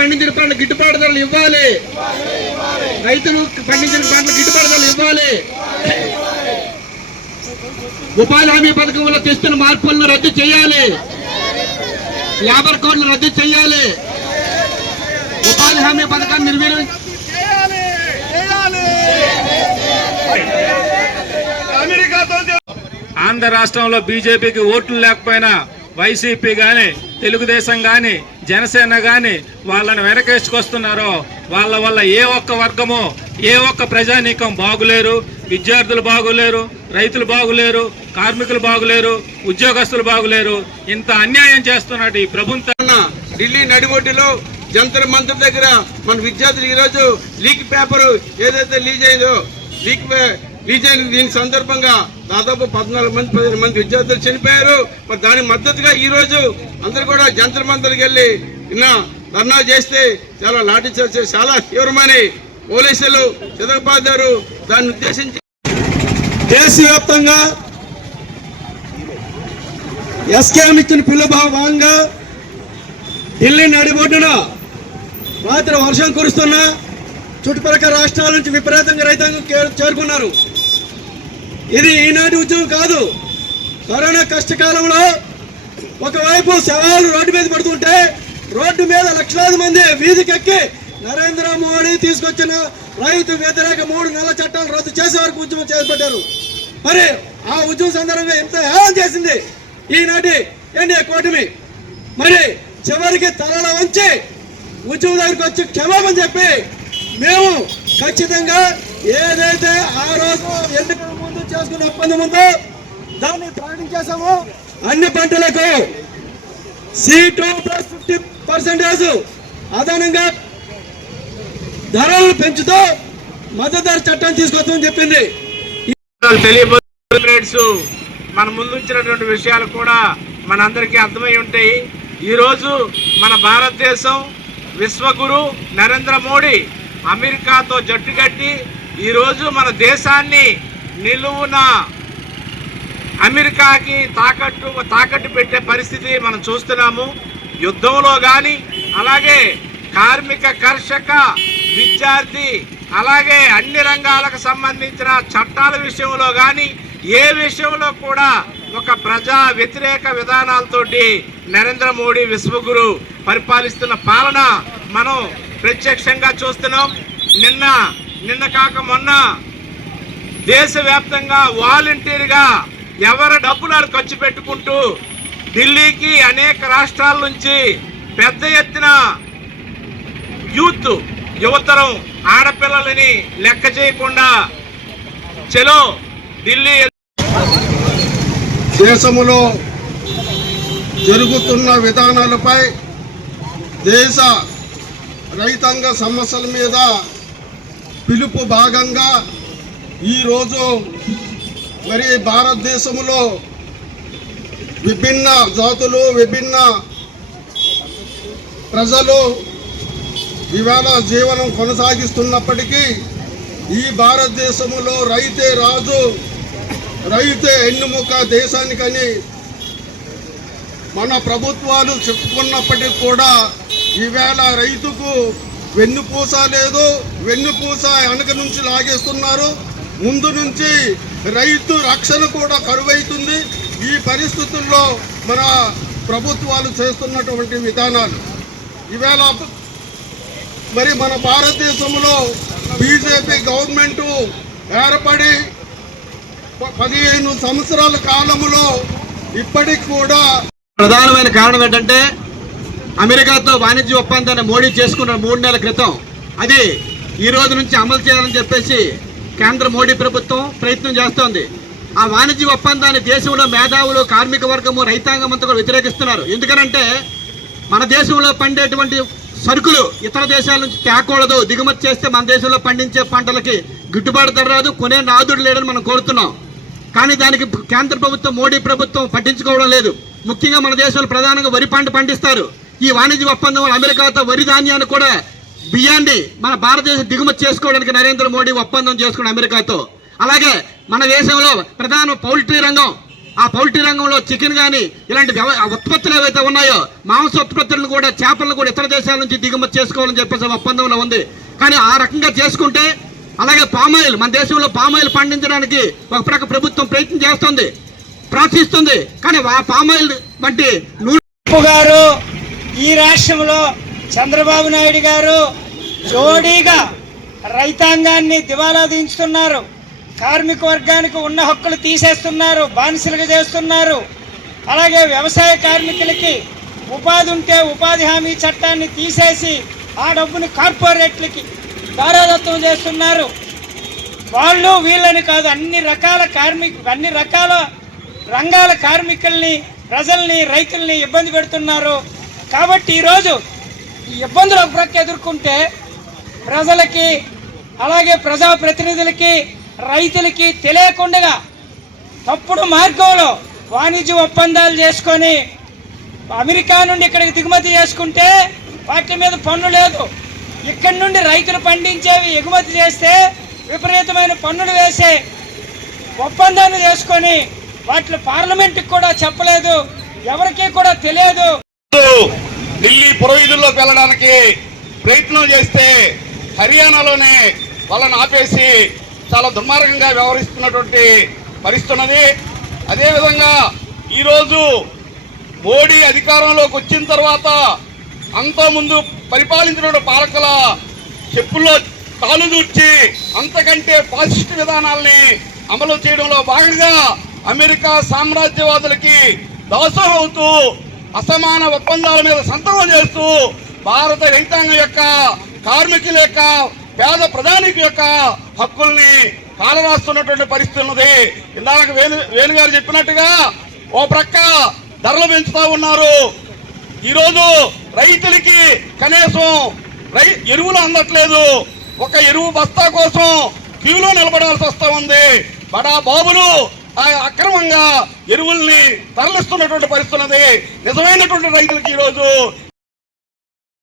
పండించిన పంటలు గిట్టుబాటు ధరలు ఇవ్వాలి. రైతులు పండించిన పంటలు గిట్టుబాటు ధరలు ఇవ్వాలి. ఉపాధి హామీ పథకంలో తెస్తున్న మార్పులను రద్దు చేయాలి. లేబర్ కోడ్లు రద్దు చేయాలి. ఉపాధి హామీ పథకాన్ని నిర్వీర్యం ఆంధ్ర రాష్ట్రంలో బీజేపీకి ఓట్లు లేకపోయినా వైసీపీ కానీ తెలుగుదేశం కానీ జనసేన కానీ వాళ్ళని వెనకేసుకొస్తున్నారో వాళ్ళ వల్ల ఏ ఒక్క వర్గమో ఏ ఒక్క ప్రజానీకం బాగులేరు. విద్యార్థులు బాగులేరు, రైతులు బాగులేరు, కార్మికులు బాగులేరు, ఉద్యోగస్తులు బాగులేరు. ఇంత అన్యాయం చేస్తున్నట్టు ఈ ప్రభుత్వం. ఢిల్లీ నడిబొడ్డులో జంతర్ మంతర్ దగ్గర మన విద్యార్థులు ఈరోజు లీక్ పేపర్ ఏదైతే లీజ్ అయిందో లీజ్ అయిన దీని సందర్భంగా దాదాపు 14-15 మంది విద్యార్థులు చనిపోయారు. మరి దానికి మద్దతుగా ఈ రోజు అందరూ కూడా జంతర్ మంతర్కి వెళ్ళి నిన్న ధర్నా చేస్తే చాలా లాఠీ చార్జ్ చాలా తీవ్రమైన పోలీసులు చితకబాదారు. దాన్ని ఉద్దేశించి దేశవ్యాప్తంగా ఎస్కేఎం ఇచ్చిన పిలుపుగా ఢిల్లీ నడిబొడ్డున రాత్రి వర్షం కురుస్తున్నా చుట్టుపక్కల రాష్ట్రాల నుంచి విపరీతంగా రైతాంగం చేరుకున్నారు. ఇది ఈనాటి ఉద్యమం కాదు. కరోనా కష్టకాలంలో ఒకవైపు శవాలు రోడ్డు మీద పడుతుంటే రోడ్డు మీద లక్షలాది మంది వీధికెక్కి నరేంద్ర మోడీ తీసుకొచ్చిన రైతు వ్యతిరేక 3 నెలల చట్టాలు రద్దు చేసే వరకు ఉద్యమం చేపట్టారు. మరి ఆ ఉద్యమం సందర్భంగా ఎంత హేళన చేసింది ఈనాటి ఎన్డీఏ కూటమి. మరి చివరికి తలల వంచి ఉద్యమం దగ్గరికి వచ్చి క్షమాపణ చెప్పి మేము ఖచ్చితంగా ఏదైతే ఆ రోజు ఎన్నికల ముందు చేసుకున్న ఒప్పందం ఉందో దాన్ని ప్రకటించేసామో అన్ని పంటలకు C2+50% అదనంగా ధరలు పెంచుతూ మద్దతు ధర చట్టం తీసుకొస్తామని చెప్పింది. మన ముందుంచినటువంటి విషయాలు కూడా మనందరికీ అర్థమై ఉంటాయి. ఈరోజు మన భారతదేశం విశ్వగురు నరేంద్ర మోడీ అమెరికాతో జట్టుకట్టి ఈరోజు మన దేశాన్ని నిలువున అమెరికాకి తాకట్టు పెట్టే పరిస్థితి మనం చూస్తున్నాము. యుద్ధంలో కానీ అలాగే కార్మిక కర్షక విద్యార్థి అలాగే అన్ని రంగాలకు సంబంధించిన చట్టాల విషయంలో కానీ ఏ విషయంలో కూడా ఒక ప్రజా వ్యతిరేక విధానాలతోటి నరేంద్ర మోడీ విశ్వగురు పరిపాలిస్తున్న పాలన మనం ప్రత్యక్షంగా చూస్తున్నాం. నిన్న కాక మొన్న దేశవ్యాప్తంగా వాలంటీర్గా ఎవరి డబ్బులు ఖర్చు పెట్టుకుంటూ ఢిల్లీకి అనేక రాష్ట్రాల నుంచి పెద్ద ఎత్తున యువతరం ఆడపిల్లలని లెక్క చేయకుండా చలో ఢిల్లీ. దేశంలో జరుగుతున్న విధానాలపై దేశ రైతాంగ సమస్యల మీద పిలుపు భాగంగా ఈరోజు మరి భారతదేశంలో విభిన్న జాతులు విభిన్న ప్రజలు ఇవాళ జీవనం కొనసాగిస్తున్నప్పటికీ ఈ భారతదేశంలో రైతే రాజు రైతే ఎన్నుముక దేశానికని మన ప్రభుత్వాలు చెప్పుకున్నప్పటికీ కూడా ఈవేళ రైతుకు వెన్నుపూస లేదు. వెన్నుపూస వెనక నుంచి లాగేస్తున్నారు. ముందు నుంచి రైతు రక్షణ కూడా కరువైతుంది. ఈ పరిస్థితుల్లో మన ప్రభుత్వాలు చేస్తున్నటువంటి విధానాలు ఈవేళ మరి మన భారతదేశంలో బీజేపీ గవర్నమెంటు ఏర్పడి 15 సంవత్సరాల కాలంలో ఇప్పటికి కూడా ప్రధానమైన కారణం ఏంటంటే అమెరికాతో వాణిజ్య ఒప్పందాన్ని మోడీ చేసుకున్న 3 నెలల క్రితం అది ఈ రోజు నుంచి అమలు చేయాలని చెప్పేసి కేంద్ర మోడీ ప్రభుత్వం ప్రయత్నం చేస్తోంది. ఆ వాణిజ్య ఒప్పందాన్ని దేశంలో మేధావులు కార్మిక వర్గము రైతాంగం అంతా కూడా వ్యతిరేకిస్తున్నారు. ఎందుకనంటే మన దేశంలో పండేటువంటి సరుకులు ఇతర దేశాల నుంచి తేకూడదు, దిగుమతి చేస్తే మన దేశంలో పండించే పంటలకి గిట్టుబాటు ధర రాదు, కొనే నాదుడు లేడని మనం కోరుతున్నాం. కానీ దానికి కేంద్ర ప్రభుత్వం మోడీ ప్రభుత్వం పట్టించుకోవడం లేదు. ముఖ్యంగా మన దేశంలో ప్రధానంగా వరి పంట పండిస్తారు. ఈ వాణిజ్య ఒప్పందం అమెరికాతో వరి ధాన్యాన్ని కూడా బియ్యాన్ని మన భారతదేశం దిగుమతి చేసుకోవడానికి నరేంద్ర మోడీ ఒప్పందం చేసుకున్న అమెరికాతో. అలాగే మన దేశంలో ప్రధాన పౌల్ట్రీ రంగం ఆ పౌల్ట్రీ రంగంలో చికెన్ కానీ ఇలాంటి ఉత్పత్తులు ఏవైతే ఉన్నాయో మాంస ఉత్పత్తులను కూడా చేపలను కూడా ఇతర దేశాల నుంచి దిగుమతి చేసుకోవాలని చెప్పేసి ఒప్పందంలో ఉంది. కానీ ఆ రకంగా చేసుకుంటే అలాగే పామాయిల్ మన దేశంలో పామాయిల్ పండించడానికి ఒక ప్రక్క ప్రభుత్వం ప్రయత్నం చేస్తుంది, ప్రోత్సహిస్తుంది. కానీ ఆ పామాయిల్ వంటి నూనె గారు ఈ రాష్ట్రంలో చంద్రబాబు నాయుడు గారు జోడీగా రైతాంగాన్ని దివాలా దించుతున్నారు. కార్మిక వర్గానికి ఉన్న హక్కులు తీసేస్తున్నారు, బానిసలుగా చేస్తున్నారు. అలాగే వ్యవసాయ కార్మికులకి ఉపాధి ఉంటే ఉపాధి హామీ చట్టాన్ని తీసేసి ఆ డబ్బుని కార్పొరేట్లకి దారాదత్తం చేస్తున్నారు. వాళ్ళు వీళ్ళని కాదు, అన్ని రకాల రంగాల కార్మికుల్ని, ప్రజల్ని, రైతుల్ని ఇబ్బంది పెడుతున్నారు. కాబట్టి ఈరోజు ఈ ఇబ్బందులు ఒక ప్రక్క ఎదుర్కొంటే ప్రజలకి అలాగే ప్రజాప్రతినిధులకి రైతులకి తెలియకుండా తప్పుడు మార్గంలో వాణిజ్య ఒప్పందాలు చేసుకొని అమెరికా నుండి ఇక్కడికి దిగుమతి చేసుకుంటే వాటి మీద పన్ను లేదు. ఇక్కడి నుండి రైతులు పండించేవి ఎగుమతి చేస్తే విపరీతమైన పన్నులు వేసే ఒప్పందాన్ని చేసుకొని వాటిలో పార్లమెంట్కి కూడా చెప్పలేదు, ఎవరికీ కూడా తెలియదు. ఢిల్లీ పురవీధుల్లోకి వెళ్ళడానికి ప్రయత్నం చేస్తే హర్యానాలోనే వాళ్ళని ఆపేసి చాలా దుర్మార్గంగా వ్యవహరిస్తున్నటువంటి పరిస్థితి ఉన్నది. అదేవిధంగా ఈరోజు మోడీ అధికారంలోకి వచ్చిన తర్వాత అంతకుముందు పరిపాలించిన పాలకుల చెప్పుల్లో తాళు దూర్చి అంతకంటే ఫాసిస్ట్ విధానాల్ని అమలు చేయడంలో భాగంగా అమెరికా సామ్రాజ్యవాదులకి దాసోహం అవుతూ అసమాన ఒప్పందాల మీద సంతకం చేస్తూ భారత రైతాంగం యొక్క, కార్మికుల యొక్క, పేద ప్రజానికి యొక్క హక్కుల్ని కాలరాస్తున్నటువంటి పరిస్థితి ఉన్నది. ఇందాక వేణుగారు చెప్పినట్టుగా ఓ ప్రక్క ధరలు పెంచుతా ఉన్నారు. ఈరోజు రైతులకి కనీసం ఎరువులు అందట్లేదు. ఒక ఎరువు బస్తా కోసం క్యూలో నిలబడాల్సి వస్తూ ఉంది. బడా బాబులు అక్రమంగా ఎరువుల్ని తరలిస్తున్నటువంటి పరిస్థితి ఉన్నది. నిజమైనటువంటి రైతులకి ఈరోజు